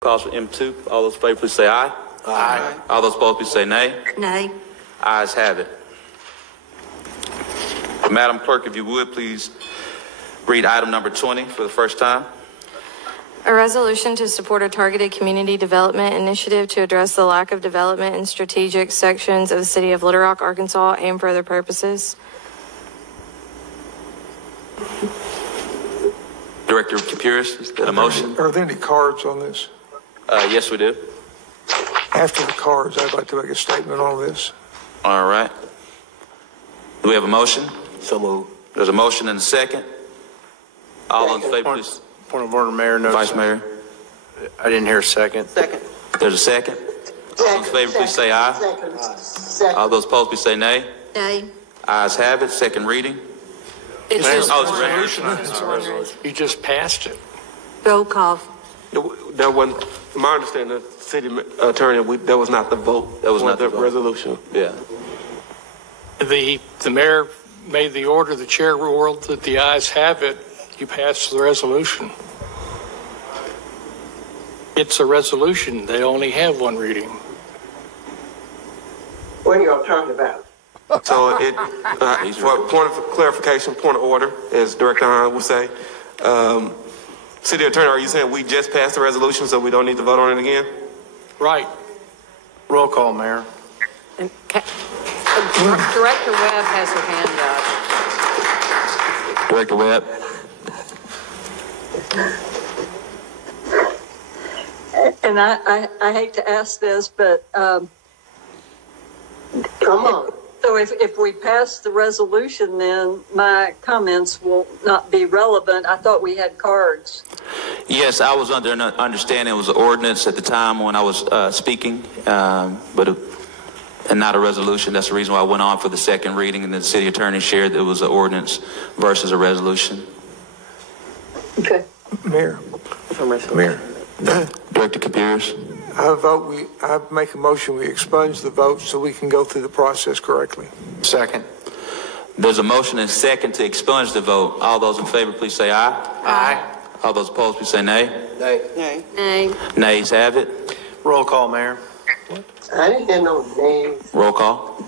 Calls for M2. All those in favor, please say aye. Aye. All those opposed, please say nay. Nay. Ayes have it. Madam Clerk, if you would, please read item number 20 for the first time. A resolution to support a targeted community development initiative to address the lack of development in strategic sections of the city of Little Rock, Arkansas, and for other purposes. Director Capurus, is that a motion? Are there any cards on this? Yes, we do. After the cards, I'd like to make a statement on this. All right. Do we have a motion? So moved. There's a motion and a second. All those in favor, please. Point of order, Mayor. No, Vice Mayor. I didn't hear a second. Second. There's a second. All those in favor, please say aye. Second. All those opposed, please say nay. Nay. Ayes have it. Second reading. It's just one a resolution. You just passed it. Roll call. That wasn't, from my understanding, the city attorney, that was not the vote. That was not the vote. Resolution. Yeah. The mayor made the order, the chair ruled that the ayes have it. You passed the resolution. It's a resolution. They only have one reading. What are y'all talking about? So for a point of clarification, point of order, as Director Hahn would say, City Attorney, are you saying we just passed the resolution so we don't need to vote on it again? Right. Roll call, Mayor. And Director Webb has her hand up. Director Webb. And I hate to ask this, but Come on. so if we pass the resolution, then my comments will not be relevant. I thought we had cards. Yes, I was under an understanding it was an ordinance at the time when I was speaking, and not a resolution. That's the reason why I went on for the second reading, and the city attorney shared that it was an ordinance versus a resolution. Okay. Mayor. Director Capurus. I make a motion we expunge the vote so we can go through the process correctly. Second. There's a motion and second to expunge the vote. All those in favor, please say aye. Aye. All those opposed, please say nay. Nay. Nay. Nay. Nays have it. Roll call, Mayor. I didn't hear no names. Roll call.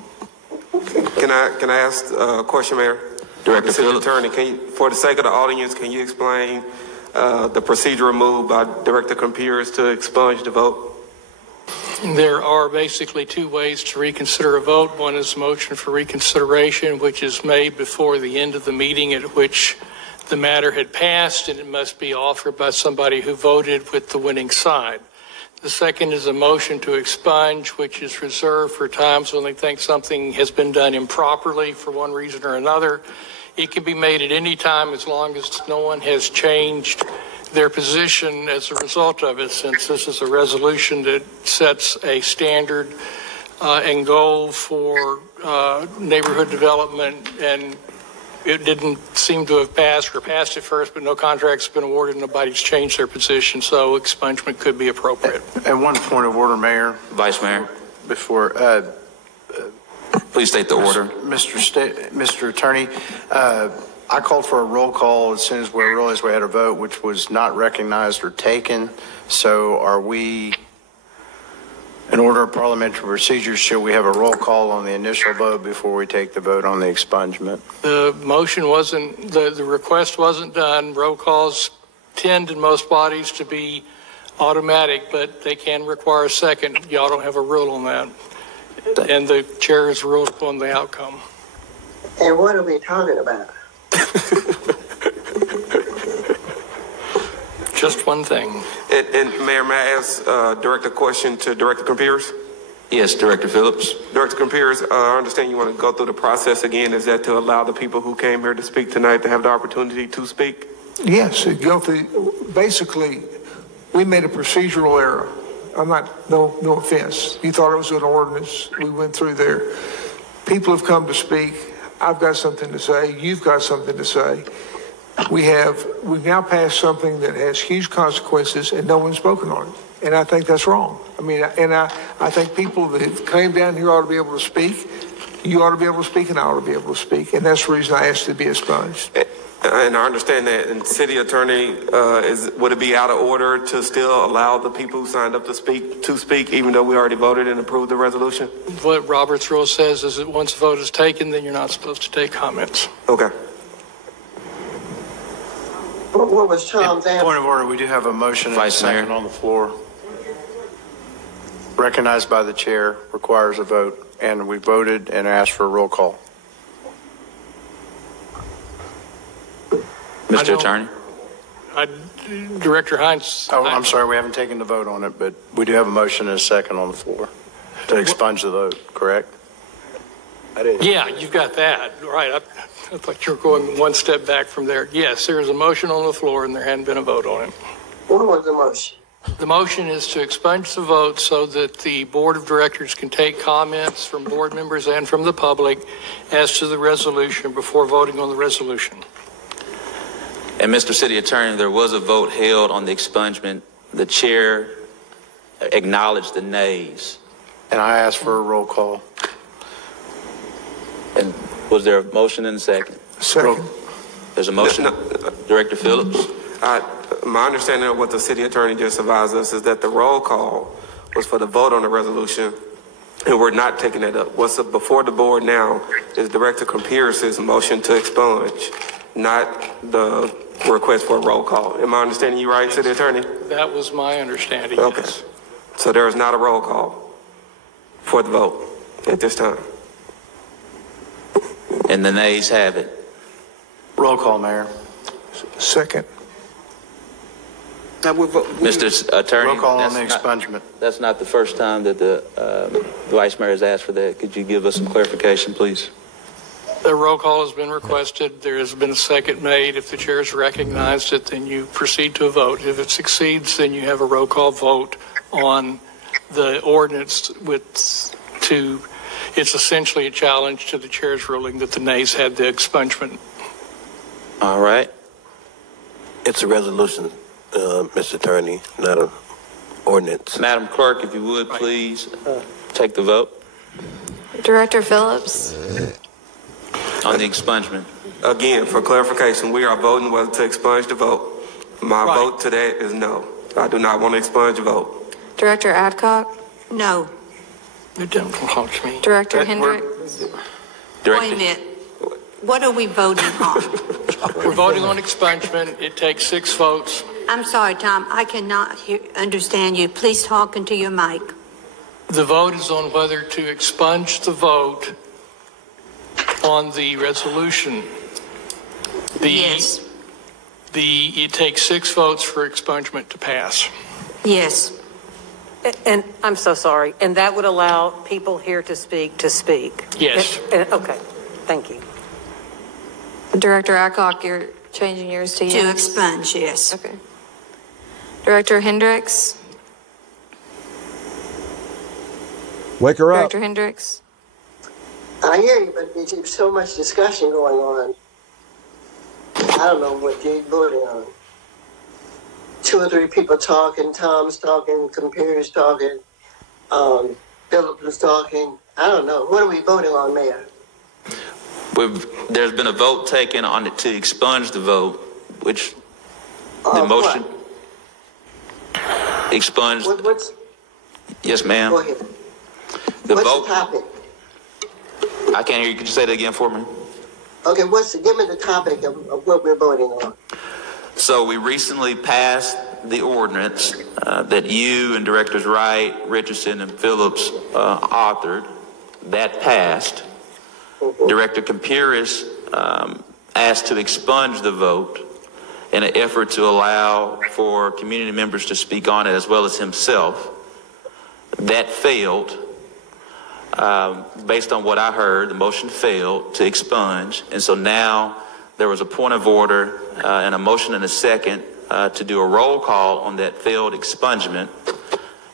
Can I ask a question, Mayor? Director City Phillips. Attorney, for the sake of the audience, can you explain the procedural move by Director Capurus to expunge the vote? There are basically two ways to reconsider a vote. One is motion for reconsideration, which is made before the end of the meeting at which the matter had passed, and it must be offered by somebody who voted with the winning side. The second is a motion to expunge, which is reserved for times when they think something has been done improperly for one reason or another. It can be made at any time as long as no one has changed their position as a result of it, since this is a resolution that sets a standard and goal for neighborhood development, and it didn't seem to have passed, or passed it first, but no contract's been awarded, nobody's changed their position, so expungement could be appropriate. And one point of order, Mayor. Vice Mayor. Before, Please state the order. Mr. Attorney, I called for a roll call as soon as we realized we had a vote, which was not recognized or taken. So are we, in order of parliamentary procedures, should we have a roll call on the initial vote before we take the vote on the expungement? The motion wasn't, the request wasn't done. Roll calls tend in most bodies to be automatic, but they can require a second. Y'all don't have a rule on that. And the chair has ruled upon the outcome. And what are we talking about? Just one thing. And Mayor, may I ask direct a question to Director Capurus? Yes, Director Phillips. Director Capurus, I understand you want to go through the process again. Is that to allow the people who came here to speak tonight to have the opportunity to speak? Yes, go through. Basically, we made a procedural error. No offense. You thought it was an ordinance. We went through there. People have come to speak. I've got something to say. You've got something to say. We've now passed something that has huge consequences, and no one's spoken on it. And I think that's wrong. I think people that came down here ought to be able to speak. You ought to be able to speak, and I ought to be able to speak. And that's the reason I asked to be expunged. And I understand that. And city attorney, would it be out of order to still allow the people who signed up to speak, even though we already voted and approved the resolution? What Robert's rule says is that once a vote is taken, then you're not supposed to take comments. Okay. What was Tom's answer? Point of order, we do have a motion and a Vice Mayor. second on the floor. Recognized by the chair, requires a vote, and we voted and asked for a roll call. Mr. Attorney? Director Hines. Oh, I'm sorry, we haven't taken the vote on it, but we do have a motion and a second on the floor to expunge the vote, correct? Yeah, you've got that. Right. I thought you were going one step back from there. Yes, there is a motion on the floor and there hadn't been a vote on it. What was the motion? The motion is to expunge the vote so that the board of directors can take comments from board members and from the public as to the resolution before voting on the resolution. And Mr. City Attorney, there was a vote held on the expungement. The chair acknowledged the nays. And I asked for a roll call. And was there a motion in a second? Second. There's a motion. Director Phillips? My understanding of what the city attorney just advised us is that the roll call was for the vote on the resolution, and we're not taking that up. What's up before the board now is Director Compier's motion to expunge, not the request for a roll call. Am I understanding you right, city attorney? That was my understanding. Okay. Yes. So there is not a roll call for the vote at this time. And the nays have it. Roll call, Mayor. Second. Mr. Attorney, Roll call on the expungement. That's not the first time that the Vice Mayor has asked for that. Could you give us some clarification, please? The roll call has been requested. There has been a second made. If the chair has recognized it, then you proceed to a vote. If it succeeds, then you have a roll call vote on the ordinance it's essentially a challenge to the chair's ruling that the nays had the expungement. All right. It's a resolution, Mr. Attorney, not an ordinance. Madam Clerk, if you would, please take the vote Director Phillips? on the expungement. Again, for clarification, we are voting whether to expunge the vote. My vote to that is no. I do not want to expunge the vote. Director Adcock? No. Don't approach me. Director Hendricks? Wait a minute. What are we voting on? We're voting on expungement. It takes 6 votes. I'm sorry, Tom. I cannot understand you. Please talk into your mic. The vote is on whether to expunge the vote on the resolution. Yes. It takes 6 votes for expungement to pass. Yes. And I'm so sorry. And that would allow people here to speak. Yes. Okay. Thank you. Director Adcock, you're changing yours to yes? To expunge, yes. Okay. Director Hendricks? Wake her up. Director Hendricks? I hear you, but there's so much discussion going on. I don't know what you're voting on. 2 or 3 people talking, Tom's talking, Computer's talking, Phillips was talking. I don't know. What are we voting on, Mayor? There's been a vote taken on it to expunge the vote, which the motion expunged. Yes, ma'am. Go ahead. The what's vote. The topic? I can't hear you. Could you say that again for me? Okay, give me the topic of what we're voting on. So we recently passed the ordinance that you and Directors Wright, Richardson, and Phillips authored. That passed. Director Compuris asked to expunge the vote in an effort to allow for community members to speak on it as well as himself. That failed. Based on what I heard, the motion failed to expunge. And so now there was a point of order and a motion and a second to do a roll call on that failed expungement.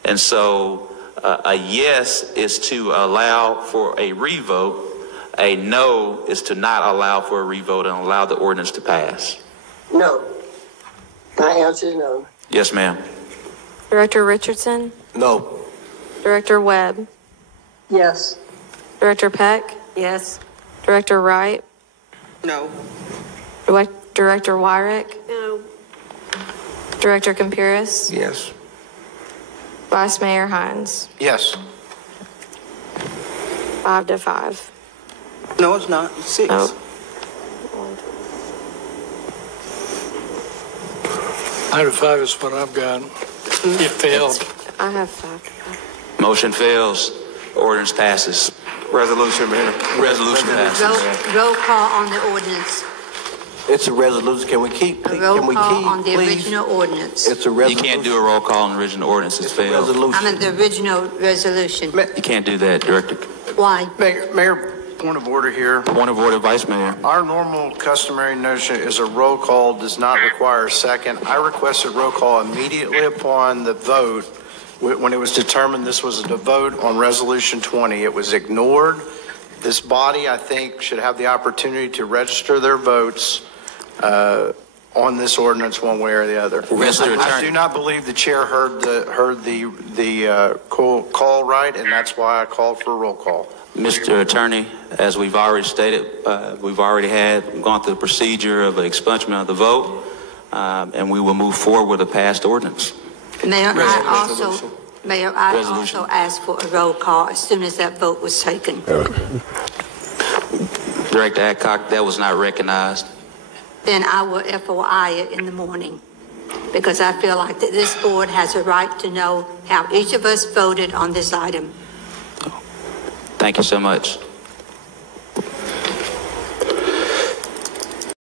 And so a yes is to allow for a revote. A no is to not allow for a revote and allow the ordinance to pass. No. My answer is no. Yes, ma'am. Director Richardson? No. Director Webb? Yes. Director Peck? Yes. Director Wright? No. Director Wyrick, No. Director Campuris, Yes. Vice Mayor Hines. Yes. 5-5. No, it's not. It's 6. Oh. 5-5 is what I've got. It failed. I have 5. Motion fails. Ordinance passes. Resolution, Mayor. Resolution passes. Roll call on the ordinance. It's a resolution. Can we keep? A roll Can we call keep, on the please? original ordinance. It's a You resolution. can't do a roll call on the original ordinance. It's It's a failed. resolution. I mean, the original resolution. You can't do that, Director. Why? Mayor, point of order here. Point of order, Vice Mayor. Our normal customary notion is a roll call does not require a second. I requested roll call immediately upon the vote. When it was determined this was a vote on Resolution 20, it was ignored. This body, I think, should have the opportunity to register their votes on this ordinance one way or the other. Mr. I Attorney. do not believe the chair heard the call right, and that's why I called for a roll call. Mr. Attorney, as we've already stated, we've already gone through the procedure of expungement of the vote, and we will move forward with a passed ordinance. Mayor, I also asked for a roll call as soon as that vote was taken. Director Adcock, that was not recognized. Then I will FOI it in the morning, because I feel like that this board has a right to know how each of us voted on this item. Thank you so much.